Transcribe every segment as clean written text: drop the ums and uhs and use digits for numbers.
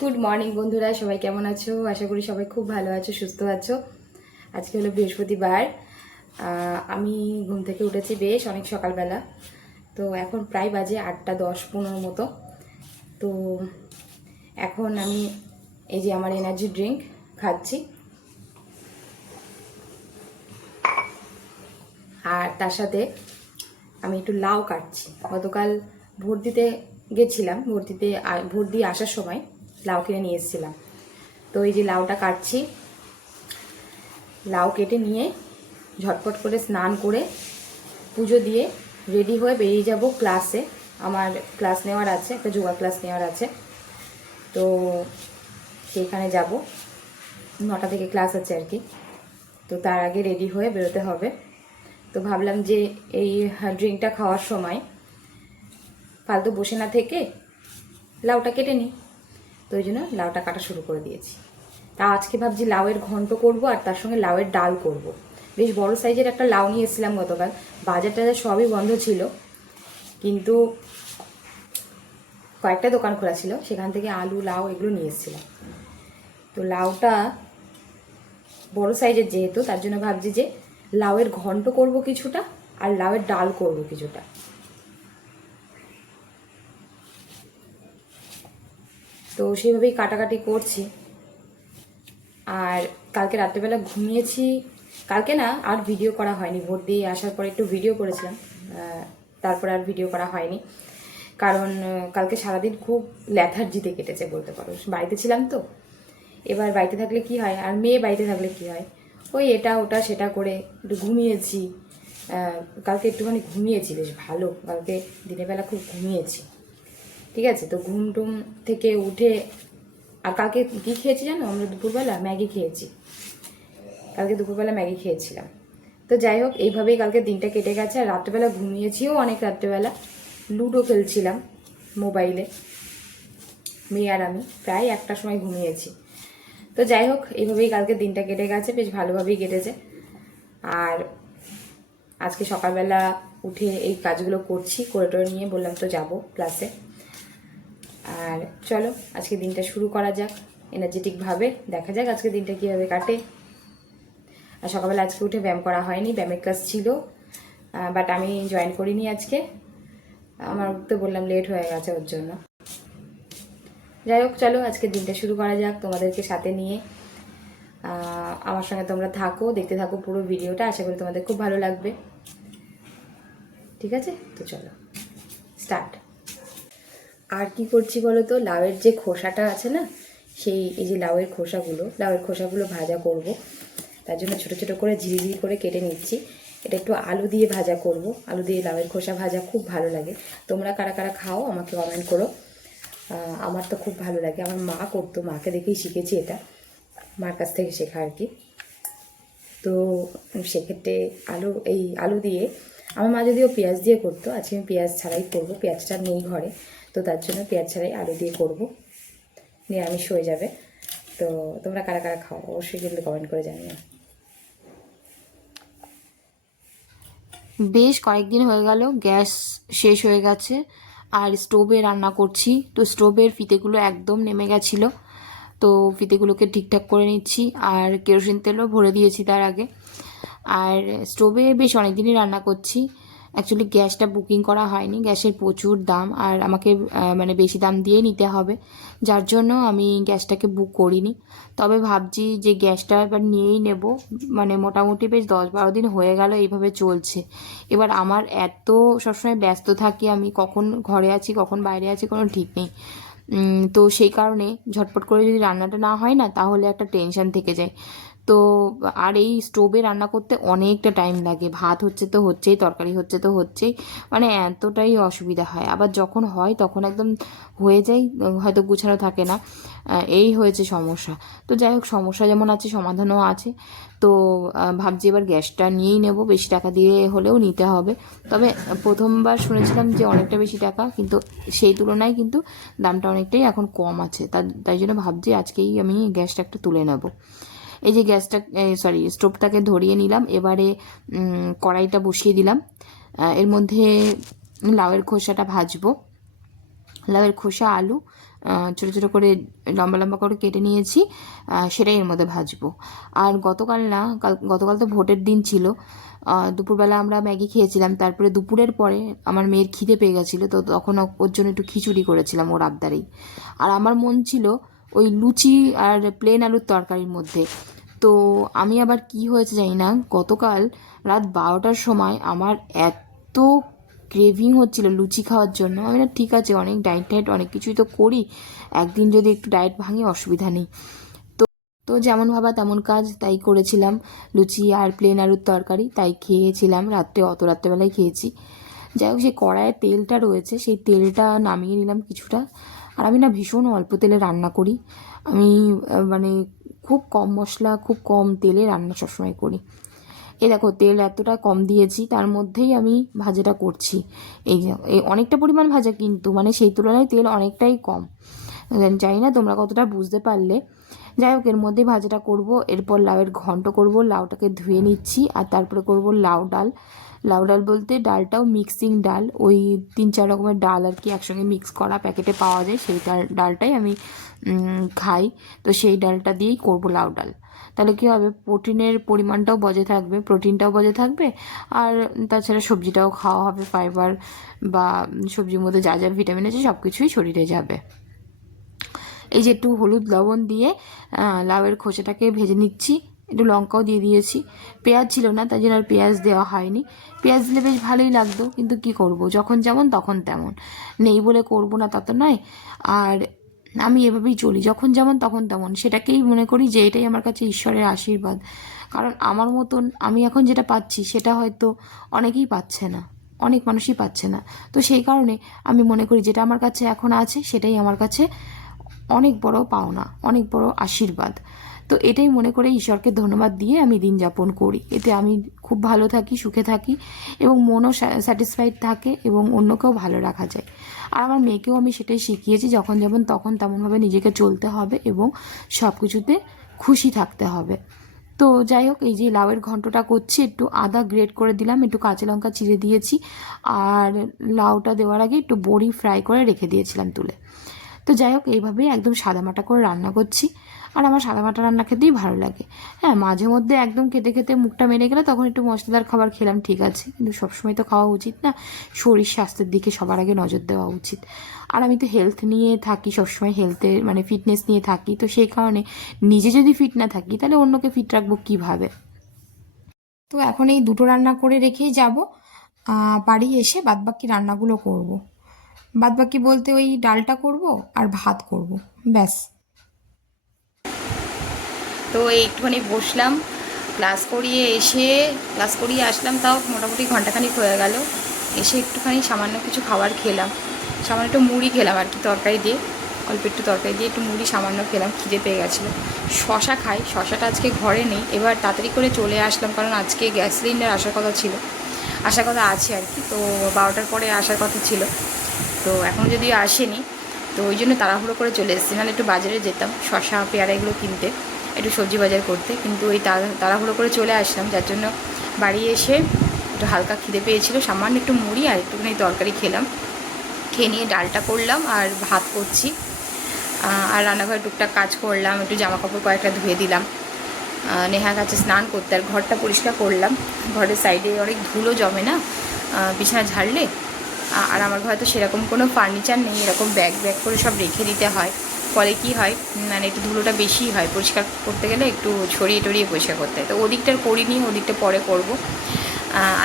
Good morning বন্ধুরা, সবাই কেমন আছো? আশা করি সবাই খুব ভালো আছো, সুস্থ আছো। আজকে হলো বৃহস্পতিবার। আমি ঘুম থেকে উঠেছি বেশ অনেক সকালবেলা। তো এখন প্রায় বাজে 8:10-15 মতো। তো এখন আমি এই যে আমার এনার্জি ড্রিঙ্ক খাচ্ছি, আর তার সাথে আমি একটু লাউ কাটছি। গতকাল ভোট দিতে গেছিলাম, ভোট দিয়ে আসার সময় লাউ কিনে নিয়ে এসেছিলাম। তো এই যে লাউটা কাটছি, লাউ কেটে নিয়ে ঝটপট করে স্নান করে পুজো দিয়ে রেডি হয়ে বেরিয়ে যাব ক্লাসে। আমার ক্লাস নেওয়ার আছে, একটা যোগা ক্লাস নেওয়ার আছে। তো সেইখানে যাব, 9টা থেকে ক্লাস আছে আর কি। তো তার আগে রেডি হয়ে বেরোতে হবে। তো ভাবলাম যে এই ড্রিঙ্কটা খাওয়ার সময় ফালতু বসে না থেকে লাউটা কেটে নিই। তো ওই জন্য লাউটা কাটা শুরু করে দিয়েছি। তা আজকে ভাবছি লাউয়ের ঘন্ট করব, আর তার সঙ্গে লাউয়ের ডাল করব। বেশ বড় সাইজের একটা লাউ নিয়ে এসেছিলাম গতকাল। বাজার টাজার সবই বন্ধ ছিল, কিন্তু কয়েকটা দোকান খোলা ছিল, সেখান থেকে আলু, লাউ এগুলো নিয়ে এসেছিলাম। তো লাউটা বড় সাইজের যেহেতু, তার জন্য ভাবছি যে লাউয়ের ঘন্ট করব কিছুটা, আর লাউয়ের ডাল করব কিছুটা। তো সেইভাবেই কাটাকাটি করছি। আর কালকে রাত্রেবেলা ঘুমিয়েছি, কালকে না আর ভিডিও করা হয়নি। ভোট দিয়ে আসার পরে একটু ভিডিও করেছিলাম, তারপরে আর ভিডিও করা হয়নি। কারণ কালকে সারাদিন খুব ল্যাথার্জিতে কেটেছে বলতে পারো। বাড়িতে ছিলাম তো। এবার বাড়িতে থাকলে কি হয়, আর মেয়ে বাড়িতে থাকলে কি হয়, ওই এটা ওটা সেটা করে একটু ঘুমিয়েছি। কালকে একটুখানি ঘুমিয়েছি বেশ ভালো, কালকে দিনের বেলা খুব ঘুমিয়েছি। ঠিক আছে, তো ঘুম টুম থেকে উঠে, আর কালকে কী খেয়েছি জানো, আমরা দুপুরবেলা ম্যাগি খেয়েছি। কালকে দুপুরবেলা ম্যাগি খেয়েছিলাম। তো যাই হোক, এইভাবেই কালকে দিনটা কেটে গেছে। আর রাত্রেবেলা ঘুমিয়েছিও অনেক, রাত্রেবেলা লুডো খেলছিলাম মোবাইলে, মেয়ে আর আমি প্রায় 1টার সময় ঘুমিয়েছি। তো যাই হোক, এইভাবেই কালকে দিনটা কেটে গেছে, বেশ ভালোভাবেই কেটেছে। আর আজকে সকালবেলা উঠে এই কাজগুলো করছি, করে টোরে নিয়ে বললাম তো যাব ক্লাসে। আর চলো আজকে দিনটা শুরু করা যাক এনার্জেটিকভাবে। দেখা যাক আজকে দিনটা কীভাবে কাটে। আর সকালবেলা আজকে উঠে ব্যায়াম করা হয়নি, ব্যায়ামের ক্লাস ছিল, বাট আমি জয়েন করিনি আজকে। আমার উঠতে বললাম, লেট হয়ে গেছে ওর জন্য। যাই হোক, চলো আজকে দিনটা শুরু করা যাক তোমাদেরকে সাথে নিয়ে। আমার সঙ্গে তোমরা থাকো, দেখতে থাকো পুরো ভিডিওটা, আশা করি তোমাদের খুব ভালো লাগবে। ঠিক আছে, তো চলো স্টার্ট। আর কি করছি বলো তো, লাউয়ের যে খোসাটা আছে না, এই যে লাউয়ের খোসাগুলো ভাজা করব। তার জন্য ছোটো ছোটো করে ঝিরিঝিরি করে কেটে নিচ্ছি। এটা একটু আলু দিয়ে ভাজা করব, আলু দিয়ে লাউয়ের খোসা ভাজা খুব ভালো লাগে। তোমরা কারা কারা খাও আমাকে কমেন্ট করো। আমার তো খুব ভালো লাগে, আমার মা করতো, মাকে দেখেই শিখেছি এটা, মার কাছ থেকে শেখা আর কি। তো সেক্ষেত্রে আলু দিয়ে, আমার মা যদিও পেঁয়াজ দিয়ে করতো, আজকে আমি পেঁয়াজ ছাড়াই করবো, পেঁয়াজটা নেই ঘরে, তো তার জন্য পেঁয়াজ ছাড়াই আলু দিয়ে করবো, নিরামিষ হয়ে যাবে। তো তোমরা কারা কারা খাও অবশ্যই কিন্তু কমেন্ট করে জানিও। বেশ কয়েকদিন হয়ে গেল গ্যাস শেষ হয়ে গেছে, আর স্টোভে রান্না করছি। তো স্টোভের ফিতেগুলো একদম নেমে গেছিলো, তো ফিতেগুলোকে ঠিকঠাক করে নিচ্ছি। আর কেরোসিন তেলও ভরে দিয়েছি তার আগে। আর স্টোভে বেশ অনেক দিনই রান্না করছি। অ্যাকচুয়ালি গ্যাসটা বুকিং করা হয়নি, গ্যাসের প্রচুর দাম, আর আমাকে মানে বেশি দাম দিয়ে নিতে হবে, যার জন্য আমি গ্যাসটাকে বুক করিনি। তবে ভাবছি যে গ্যাসটা এবার নিয়েই নেব। মানে মোটামুটি বেশ 10-12 দিন হয়ে গেল এইভাবে চলছে। এবার আমার এত সবসময় ব্যস্ত থাকি, আমি কখন ঘরে আছি কখন বাইরে আছি কোনো ঠিক নেই। তো সেই কারণে ঝটপট করে যদি রান্নাটা না হয় না, তাহলে একটা টেনশন থেকে যায়। তো আর এই স্টোভে রান্না করতে অনেকটা টাইম লাগে, ভাত হচ্ছে তো হচ্ছেই, তরকারি হচ্ছে তো হচ্ছেই, মানে এতটাই অসুবিধা হয়। আবার যখন হয় তখন একদম হয়ে যায়, হয়তো গুছানো থাকে না, এই হয়েছে সমস্যা। তো যাই হোক, সমস্যা যেমন আছে সমাধানও আছে। তো ভাবছি এবার গ্যাসটা নিয়েই নেব, বেশি টাকা দিয়ে হলেও নিতে হবে। তবে প্রথমবার শুনেছিলাম যে অনেকটা বেশি টাকা, কিন্তু সেই তুলনায় কিন্তু দামটা অনেকটাই এখন কম আছে। তাই জন্য ভাবছি আজকেই আমি গ্যাসটা একটা তুলে নেব। এই যে স্টোভটাকে ধরিয়ে নিলাম। এবারে কড়াইটা বসিয়ে দিলাম। এর মধ্যে লাউয়ের খোসাটা ভাজবো। লাউয়ের খোসা, আলু ছোটো ছোটো করে লম্বা লম্বা করে কেটে নিয়েছি, সেটাই এর মধ্যে ভাজবো। আর গতকাল তো ভোটের দিন ছিল, দুপুরবেলা আমরা ম্যাগি খেয়েছিলাম, তারপরে দুপুরের পরে আমার মেয়ের খিদে পেয়ে গেছিলো, তো তখন ওর জন্য একটু খিচুড়ি করেছিলাম ওর আবদারেই। আর আমার মন ছিল ওই লুচি আর প্লেন আলুর তরকারির মধ্যে। তো আমি আবার কি হয়েছে জানি না, গতকাল রাত 12টার সময় আমার এত ক্রেভিং হচ্ছিল লুচি খাওয়ার জন্য। আমি না, ঠিক আছে, অনেক ডায়েট অনেক কিছুই তো করি, একদিন যদি একটু ডায়েট ভাঙি অসুবিধা নেই। তো যেমন ভাবা তেমন কাজ, তাই করেছিলাম লুচি আর প্লেন আলুর তরকারি, তাই খেয়েছিলাম রাত্রে, অত রাত্রেবেলায় খেয়েছি। যাই হোক, সেই কড়াইয়ে তেলটা রয়েছে, সেই তেলটা নামিয়ে নিলাম কিছুটা। আর আমি না ভীষণ অল্প তেলে রান্না করি, আমি মানে খুব কম মশলা খুব কম তেলে রান্না সবসময় করি। এই দেখো, তেল এতটা কম দিয়েছি, তার মধ্যেই আমি ভাজাটা করছি। এই অনেকটা পরিমাণ ভাজা, কিন্তু মানে সেই তুলনায় তেল অনেকটাই কম। জানি না তোমরা কতটা বুঝতে পারলে। যাই হোক, এর মধ্যেই ভাজাটা করব। এরপর লাউয়ের ঘন্ট করব, লাউটাকে ধুয়ে নিচ্ছি। আর তারপরে করব লাউ ডাল। লাউ ডাল বলতে ডালটাও মিক্সিং ডাল, ওই 3-4 রকমের ডাল আর কি একসঙ্গে মিক্স করা প্যাকেটে পাওয়া যায়, সেই ডালটাই আমি খাই। তো সেই ডালটা দিয়েই করব লাউ ডাল। তাহলে কী হবে, প্রোটিনের পরিমাণটাও বজায় থাকবে, প্রোটিনটাও বজায় থাকবে, আর তাছাড়া সবজিটাও খাওয়া হবে, ফাইবার বা সবজির মধ্যে যা যা ভিটামিন আছে সব কিছুই শরীরে যাবে। এই যে একটু হলুদ লবণ দিয়ে লাউয়ের খোসাটাকে ভেজে নিচ্ছি, একটু লঙ্কাও দিয়ে দিয়েছি। পেঁয়াজ ছিল না, তাই জন্য আর পেঁয়াজ দেওয়া হয়নি। পেঁয়াজ দিলে বেশ ভালোই লাগতো, কিন্তু কি করব, যখন যেমন তখন তেমন, নেই বলে করব না তা তো নয়। আর আমি এভাবেই চলি, যখন যেমন তখন তেমন, সেটাকেই মনে করি যে এটাই আমার কাছে ঈশ্বরের আশীর্বাদ। কারণ আমার মতন আমি এখন যেটা পাচ্ছি সেটা হয়তো অনেকেই পাচ্ছে না, অনেক মানুষই পাচ্ছে না। তো সেই কারণে আমি মনে করি যেটা আমার কাছে এখন আছে সেটাই আমার কাছে অনেক বড় পাওনা, অনেক বড় আশীর্বাদ। তো এটাই মনে করে ঈশ্বরকে ধন্যবাদ দিয়ে আমি দিন যাপন করি, এতে আমি খুব ভালো থাকি, সুখে থাকি, এবং মনও স্যাটিসফাইড থাকে, এবং অন্যকেও ভালো রাখা যায়। আর আমার মেয়েকেও আমি সেটাই শিখিয়েছি, যখন যেমন তখন তেমনভাবে নিজেকে চলতে হবে এবং সব কিছুতে খুশি থাকতে হবে। তো যাই হোক, এই যে লাউয়ের ঘন্টটা করছি, একটু আদা গ্রেট করে দিলাম, একটু কাঁচা লঙ্কা চিড়ে দিয়েছি, আর লাউটা দেওয়ার আগে একটু বড়ি ফ্রাই করে রেখে দিয়েছিলাম তুলে। তো যাই হোক, এইভাবেই একদম সাদামাটা করে রান্না করছি। আর আমার সাদামাটা রান্না খেতেই ভালো লাগে। হ্যাঁ, মাঝে মধ্যে একদম খেতে খেতে মুখটা মেরে গেলে তখন একটু মশলাদার খাবার খেলাম, ঠিক আছে, কিন্তু সবসময় তো খাওয়া উচিত না। শরীর স্বাস্থ্যের দিকে সবার আগে নজর দেওয়া উচিত। আর আমি তো হেলথ নিয়ে থাকি সবসময়, হেলথের মানে ফিটনেস নিয়ে থাকি, তো সেই কারণে নিজে যদি ফিট না থাকি তাহলে অন্যকে ফিট রাখবো কীভাবে। তো এখন এই দুটো রান্না করে রেখেই যাব, বাড়ি এসে বাদবাকি রান্নাগুলো করব। বাদবাকি বলতে ওই ডালটা করব আর ভাত করব, ব্যাস। তো একটুখানি বসলাম, ক্লাস করিয়ে আসলাম, তাও মোটামুটি ঘন্টাখানিক হয়ে গেল। এসে একটুখানি সামান্য কিছু খাবার খেলাম, সামান্য একটু মুড়ি খেলাম আর কি, তরকারি দিয়ে, অল্প একটু তরকারি দিয়ে একটু মুড়ি সামান্য খেলাম, খিদে পেয়ে গেছিলো। শশা খাই, শশাটা আজকে ঘরে নেই, এবার তাড়াতাড়ি করে চলে আসলাম, কারণ আজকে গ্যাস সিলিন্ডার আসার কথা আছে আর কি। তো 12টার পরে আসার কথা ছিল, তো এখনও যদিও আসেনি, তো ওই জন্য তাড়াহুড়ো করে চলে এসেছি, নাহলে একটু বাজারে যেতাম শশা পেয়ারা এগুলো কিনতে, একটু সবজি বাজার করতে, কিন্তু ওই তাড়াহুড়ো করে চলে আসলাম, যার জন্য বাড়ি এসে একটু হালকা খিদে পেয়েছিল, সামান্য একটু মুড়ি আর একটুখানি তরকারি খেলাম। খেয়ে নিয়ে ডালটা করলাম আর ভাত করছি, আর রান্নাঘরে টুকটাক কাজ করলাম, একটু জামা কাপড় কয়েকটা ধুয়ে দিলাম, নেহার কাছে স্নান করতে, আর ঘরটা পরিষ্কার করলাম। ঘরের সাইডে অনেক ধুলো জমে না বিছানা ঝাড়লে, আর আমার ঘরে তো সেরকম কোনো ফার্নিচার নেই, এরকম ব্যাগ করে সব রেখে দিতে হয়, ফলে কি হয়, মানে একটু ধুলোটা বেশি হয়, পরিষ্কার করতে গেলে একটু ছড়িয়ে টড়িয়ে পরিষ্কার করতে হয়। তো ওদিকটা করিনি, ওদিকটা পরে করব।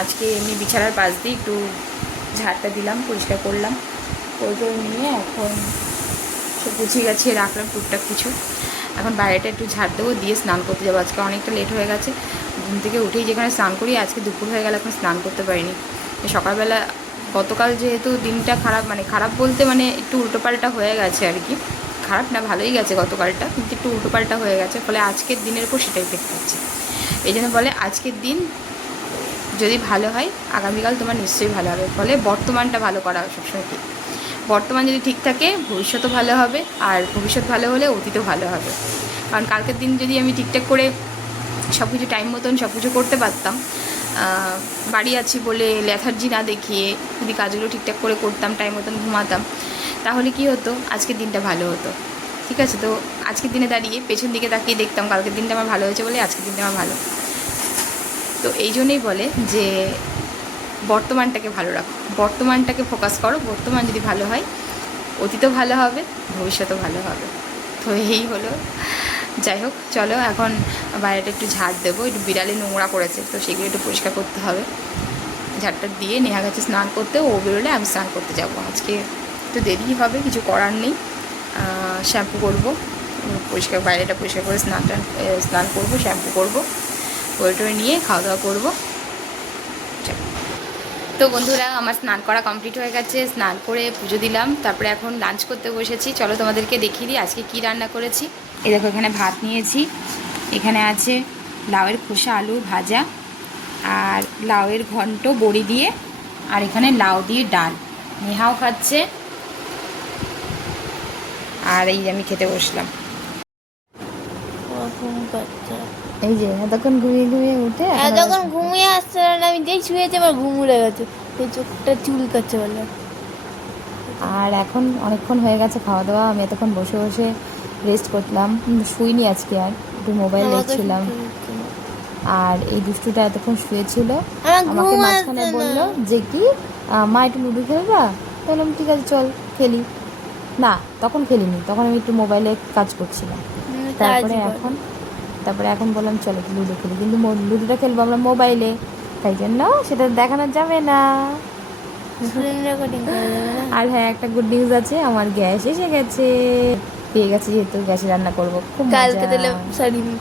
আজকে এমনি বিছানার পাশ দিয়ে একটু ঝাড়টা দিলাম, পরিষ্কার করলাম, করে নিয়ে এখন সব গুছিয়ে গাছিয়ে রাখলাম টুকটাক কিছু। এখন বাইরেটা একটু ঝাড় দেবো, দিয়ে স্নান করতে যাবো। আজকে অনেকটা লেট হয়ে গেছে, ঘুম থেকে উঠেই যেখানে স্নান করি, আজকে দুপুর হয়ে গেলে এখন স্নান করতে পারিনি। সকালবেলা গতকাল যেহেতু দিনটা খারাপ, মানে খারাপ বলতে মানে একটু উল্টোপাল্টা হয়ে গেছে আর কি, খারাপ না ভালোই গেছে গতকালটা, কিন্তু একটু উল্টোপাল্টা হয়ে গেছে, ফলে আজকের দিনের উপর সেটাই ইফেক্ট হচ্ছে। এই জন্য বলে আজকের দিন যদি ভালো হয় আগামীকাল তোমার নিশ্চয়ই ভালো হবে, ফলে বর্তমানটা ভালো করা সবসময় ঠিক। বর্তমান যদি ঠিক থাকে ভবিষ্যতও ভালো হবে, আর ভবিষ্যৎ ভালো হলে অতীতও ভালো হবে। কারণ কালকের দিন যদি আমি ঠিকঠাক করে সব কিছু টাইম মতন সব কিছু করতে পারতাম, বাড়ি আছি বলে লেথার্জি না দেখিয়ে যদি কাজগুলো ঠিকঠাক করে করতাম, টাইম মতন ঘুমাতাম, তাহলে কি হতো, আজকের দিনটা ভালো হতো। ঠিক আছে, তো আজকের দিনে দাঁড়িয়ে পেছন দিকে তাকিয়ে দেখতাম কালকের দিনটা আমার ভালো হয়েছে বলে আজকের দিনটা আমার ভালো। তো এই জন্যই বলে যে বর্তমানটাকে ভালো রাখো, বর্তমানটাকে ফোকাস করো। বর্তমান যদি ভালো হয়, অতীতও ভালো হবে, ভবিষ্যতও ভালো হবে। তো এই হলো। যাই হোক, চলো এখন বাইরেটা একটু ঝাড় দেবো, একটু বিড়ালে নোংরা করেছে, তো সেগুলো একটু পরিষ্কার করতে হবে। ঝাড়টা দিয়ে নেহা গেছে স্নান করতে, ও বেরোলে আমি স্নান করতে যাব। আজকে একটু দেরি হবে, কিছু করার নেই। শ্যাম্পু করবো, পরিষ্কার বাইরেটা পরিষ্কার করে স্নান করবো, শ্যাম্পু করবো, ওইটা নিয়ে খাওয়া দাওয়া করবো। তো বন্ধুরা, আমার স্নান করা কমপ্লিট হয়ে গেছে, স্নান করে পুজো দিলাম, তারপরে এখন লাঞ্চ করতে বসেছি। চলো তোমাদেরকে দেখিয়ে দিই আজকে কি রান্না করেছি। এই দেখো, এখানে ভাত নিয়েছি, এখানে আছে লাউয়ের খোসা আলু ভাজা, আর লাউয়ের ঘন্ট বড়ি দিয়ে, আর এখানে লাউ দিয়ে ডাল। নেহাও খাচ্ছে, আর এই আমি খেতে বসলাম। এই যে এতক্ষণ ঘুমিয়ে ঘুমিয়ে উঠে এতক্ষণ ঘুমিয়ে আসছে না, আমি যেই শুয়েছি আমার ঘুম উড়ে গেছে, সেই চোখটা চুলকাচ্ছে বলে। আর এখন অনেকক্ষণ হয়ে গেছে খাওয়া দাওয়া, আমি এতক্ষণ বসে বসে রেস্ট করলাম, শুইনি আজকে, আর একটু মোবাইল দেখছিলাম। আর এই দুষ্টুটা এতক্ষণ শুয়েছিল, আমাকে মাঝখানে বললো যে কি মা একটু লুডো খেলবা, বললাম ঠিক আছে চল খেলি। না, তখন খেলিনি, তখন আমি একটু মোবাইলে কাজ করছিলাম। তারপরে এখন বললাম চলো একটু লুডো খেলি, কিন্তু লুডোটা খেলবো আমরা মোবাইলে, তাই জন্য সেটা দেখানো যাবে না। আর হ্যাঁ, একটা গুড নিউজ আছে, আমার গ্যাস এসে গেছে, পেয়ে গেছে, যেহেতু গ্যাসে রান্না করবো। খুব কালকে তাহলে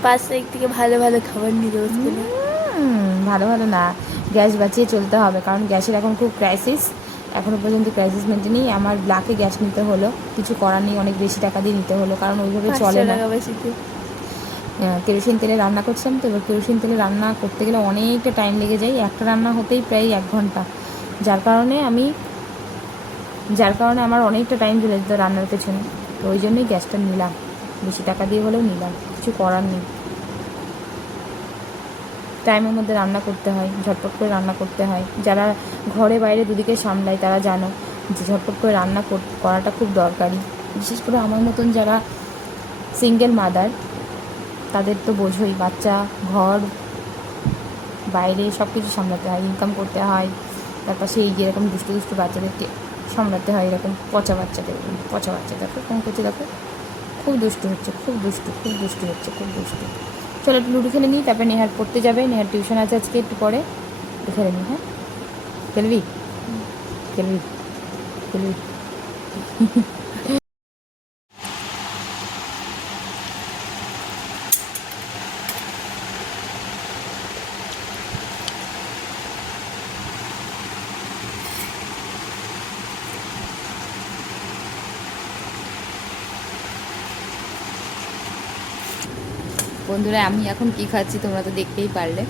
5 তারিখ থেকে ভালো ভালো খাবার নিয়ে দেবো। ভালো ভালো না, গ্যাস বাঁচিয়ে চলতে হবে, কারণ গ্যাসের এখন খুব ক্রাইসিস। এখনও পর্যন্ত ক্রাইসিস মেনটেনেই, আমার ব্ল্যাকে গ্যাস নিতে হলো, কিছু করার নেই, অনেক বেশি টাকা দিয়ে নিতে হলো, কারণ ওইভাবে চলে না। কেরোসিন তেলে রান্না করছিলাম, তো এবার কেরোসিন তেলে রান্না করতে গেলে অনেকটা টাইম লেগে যায়, একটা রান্না হতেই প্রায় 1 ঘন্টা, যার কারণে আমার অনেকটা টাইম চলে যেত রান্নার পেছনে। তো ওই জন্যই গ্যাসটা নিলাম, বেশি টাকা দিয়ে হলেও নিলাম, কিছু করার নেই। টাইমের মধ্যে রান্না করতে হয়, ঝটপট করে রান্না করতে হয়। যারা ঘরে বাইরে দুদিকে সামলায় তারা জানো যে ঝটপট করে রান্না করাটা খুব দরকারি। বিশেষ করে আমার মতন যারা সিঙ্গেল মাদার, তাদের তো বোঝোই, বাচ্চা, ঘর, বাইরে সব কিছু সামলাতে হয়, ইনকাম করতে হয়, তারপর সেই যেরকম দুষ্টু দুষ্টু বাচ্চাদেরকে সামলাতে হয়, এরকম পচা বাচ্চা দেখো কেমন করছে, দেখো খুব দুষ্টু হচ্ছে, খুব দুষ্টু। চলো একটু লুডো খেলে নিই, তারপরে নেহার পড়তে যাবে, নেহার টিউশন আছে আজকে, একটু পরে একটু খেলে নিই। হ্যাঁ, খেলবি। বন্ধুরা, আমি এখন কি খাচ্ছি তোমরা তো দেখতেই পারলে।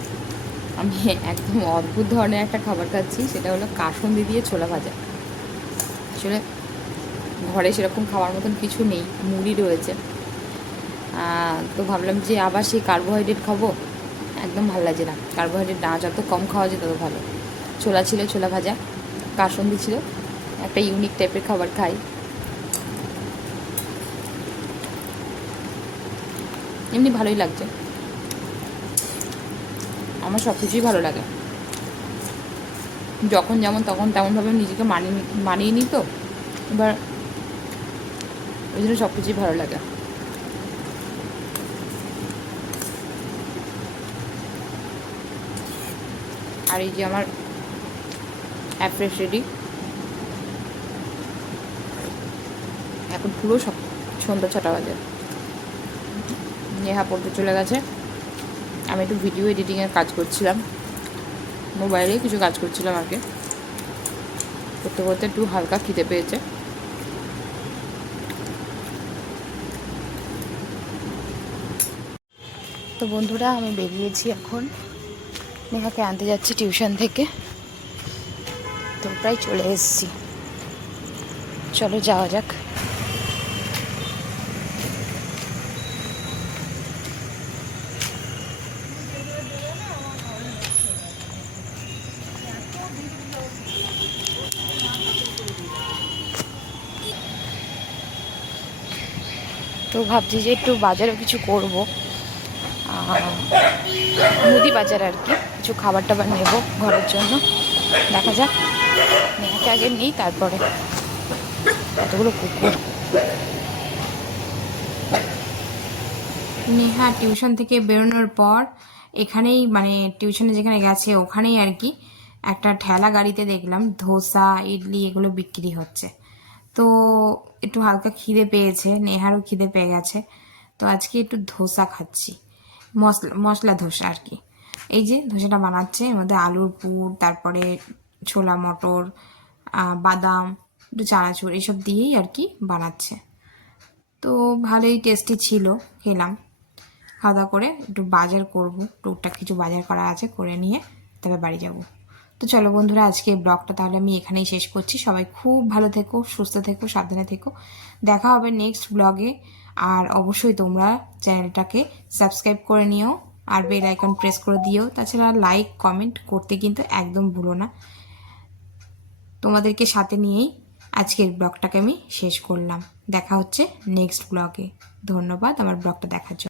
আমি একদম অদ্ভুত ধরনের একটা খাবার খাচ্ছি, সেটা হলো কাসুন্দি দিয়ে ছোলা ভাজা। আসলে ঘরে সেরকম খাওয়ার মতন কিছু নেই, মুড়ি রয়েছে, তো ভাবলাম যে আবার সেই কার্বোহাইড্রেট খাবো, একদম ভালো লাগছে না। কার্বোহাইড্রেট না, যত কম খাওয়া যায় তত ভালো। ছোলা ছিল, ছোলা ভাজা, কাসুন্দি ছিল, একটা ইউনিক টাইপের খাবার খাই। এমনি ভালোই লাগছে, আমার সব কিছুই ভালো লাগে, যখন যেমন তখন তেমনভাবে নিজেকে মানিয়ে নিই, তো এবার ওই জন্য সব কিছুই ভালো লাগে। আর এই যে আমার অ্যাপ্রেস রেডি, এখন পুরো সব সন্ধ্যা 6টা বাজে। নেহা পড়তে চলে গেছে, আমি একটু ভিডিও এডিটিংয়ের কাজ করছিলাম, মোবাইলে কিছু কাজ করছিলাম আর কি, করতে করতে একটু হালকা খিদে পেয়েছে। তো বন্ধুরা, আমি বেরিয়েছি এখন, নেহাকে আনতে যাচ্ছি টিউশন থেকে, তো প্রায় চলে এসেছি, চলো যাওয়া যাক। তো ভাবছি যে একটু বাজারও কিছু করব, মুদি বাজার আর কি, কিছু খাবার টাবার নেব ঘরের জন্য। দেখা যাক, নেহাকে আগে নিই, তারপরে কতগুলো কুকুর। নেহা টিউশন থেকে বেরোনোর পর এখানেই, মানে টিউশনে যেখানে গেছে ওখানেই আর কি, একটা ঠেলা গাড়িতে দেখলাম ধোসা ইডলি এগুলো বিক্রি হচ্ছে। তো একটু হালকা খিদে পেয়েছে, নেহারও খিদে পেয়ে গেছে। তো আজকে একটু ধোসা খাচ্ছি, মশলা মশলা ধোসা আর কি। এই যে ধোসাটা বানাচ্ছে, এর মধ্যে আলুর পুর, তারপরে ছোলা মটর, বাদাম, একটু চানাচুর এইসব দিয়েই আর কি বানাচ্ছে। তো ভালোই টেস্টি ছিল, খেলাম। খাওয়া দাওয়া করে একটু বাজার করব, টুকটাক কিছু বাজার করা আছে, করে নিয়ে তবে বাড়ি যাব। তো চলো বন্ধুরা, আজকে ব্লগটা তাহলে আমি এখানেই শেষ করছি। সবাই খুব ভালো থেকো, সুস্থ থেকো, সাবধানে থেকো। দেখা হবে নেক্সট ব্লগে। আর অবশ্যই তোমরা চ্যানেলটাকে সাবস্ক্রাইব করে নিও, আর বেল আইকন প্রেস করে দিও। তাছাড়া লাইক কমেন্ট করতে কিন্তু একদম ভুলো না। তোমাদেরকে সাথে নিয়েই আজকের ব্লগটাকে আমি শেষ করলাম। দেখা হচ্ছে নেক্সট ব্লগে। ধন্যবাদ আমার ব্লগটা দেখার জন্য।